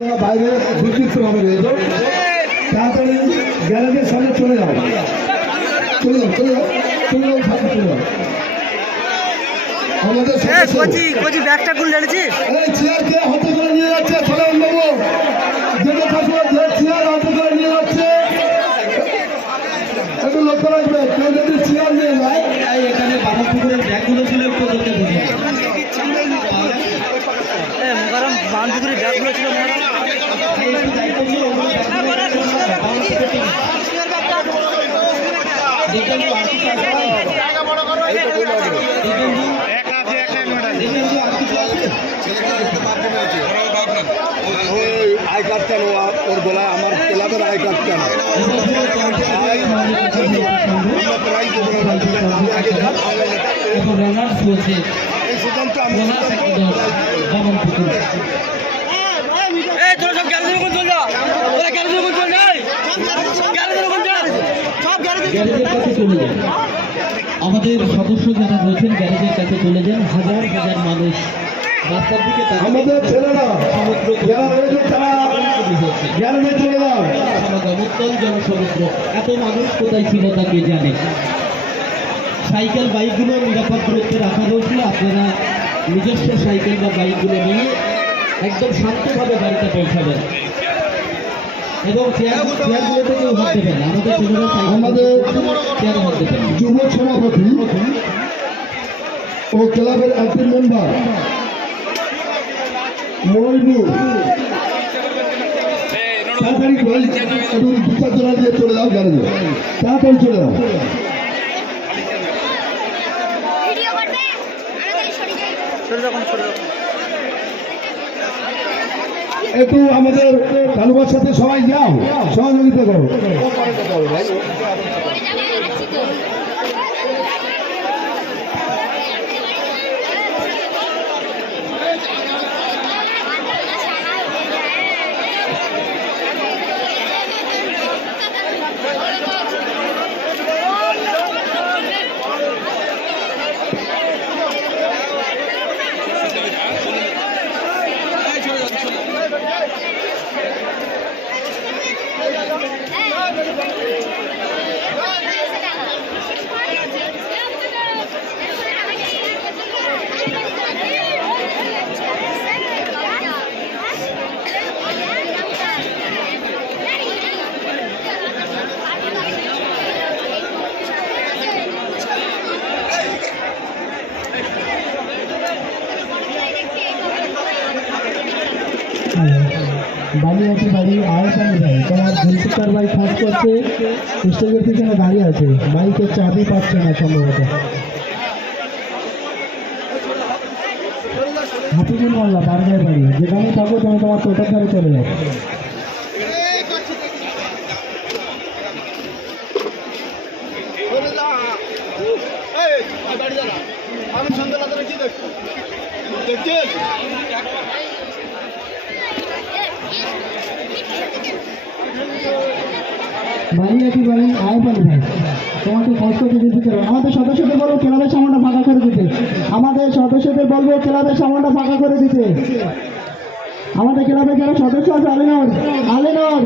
বাইরে বিক্ষিপ্ত ভাবে রয়েছে, তাড়াতাড়ি গ্যারেজের সামনে চলে যাও, চলে যাও, চলে যাও, চলে যাও, সামনে চলে যাও। আমাদের কোচি ব্যাগটা কোন লেগেছে? এই চেয়ারকে হাতে করে নিয়ে যাচ্ছে সালাম বাবু, যেটা থাকবে যে চেয়ার হাতে করে নিয়ে যাচ্ছে একটু লক্ষ্য রাখবে, কেউ যদি চেয়ার নিয়ে যায়। এখানে বাঁধপুকুরের ব্যাগগুলো ছিল একটু ওদেরকে বুঝে বাঁধপুকুরের ব্যাগগুলো ছিল আই কার্ড কেন ওর গলায়? আমার ক্লাবের আই কার্ড কেন? এই সিদ্ধান্ত আমি আমাদের সদস্য যারা রয়েছেন গ্যারেজের কাছে চলে যান। হাজার হাজার মানুষ রাস্তার দিকে আমাদের ছেলেরা যারা রয়েছে তারা গ্যারেজে চলে যাও। উত্তল জনসমুদ্র, এত মানুষ কোথায় ছিল তা কে জানে। সাইকেল বাইকগুলো নিরাপদ দূরত্বে রাখা রয়েছে। আপনারা নিজস্ব সাইকেল বা বাইকগুলো নিয়ে একদম শান্তভাবে বাড়িতে পৌঁছাবেন এবং চেয়ারগুলোতে কেউ হাত দেবেন না। আমাদের চেয়ারে হাত দেবেন। যুব সভাপতি ও ক্লাবের অ্যাক্টিভ মেম্বার মহিবুল তাড়াতাড়ি একটু দুটা জোড়া দিয়ে চলে যাও গ্যারেজে, তাড়াতাড়ি চলে যাও। একটু আমাদের তালুকার সাথে সবাই যাও, সহযোগিতা করো। বাড়ি আছে, বাড়ি আয়তানি ভাই, তোমার জুলফিকার ভাই ফোন করছে, স্টেজের পিছনে দাঁড়িয়ে আছে, বাইকের চাবি পাচ্ছে না সম্ভবত। হাফিজুল মোল্লা বারগায় বাড়ি, যেখানেই থাকো তুমি তোমার টোটোর ধারে চলে যাও। আমি সন্ধ্যা কি দেখছি বাড়ি আছি, বাড়ি আয় পারি ভাই, তোমাকে কষ্ট দিতে পারো। আমাদের সদস্যদের বলবো ক্লাবের সামানটা ফাঁকা করে দিতে, আমাদের সদস্যদের বলবো ক্লাবের সামানটা ফাঁকা করে দিতে। আমাদের ক্লাবের যারা সদস্য আছে আলেনর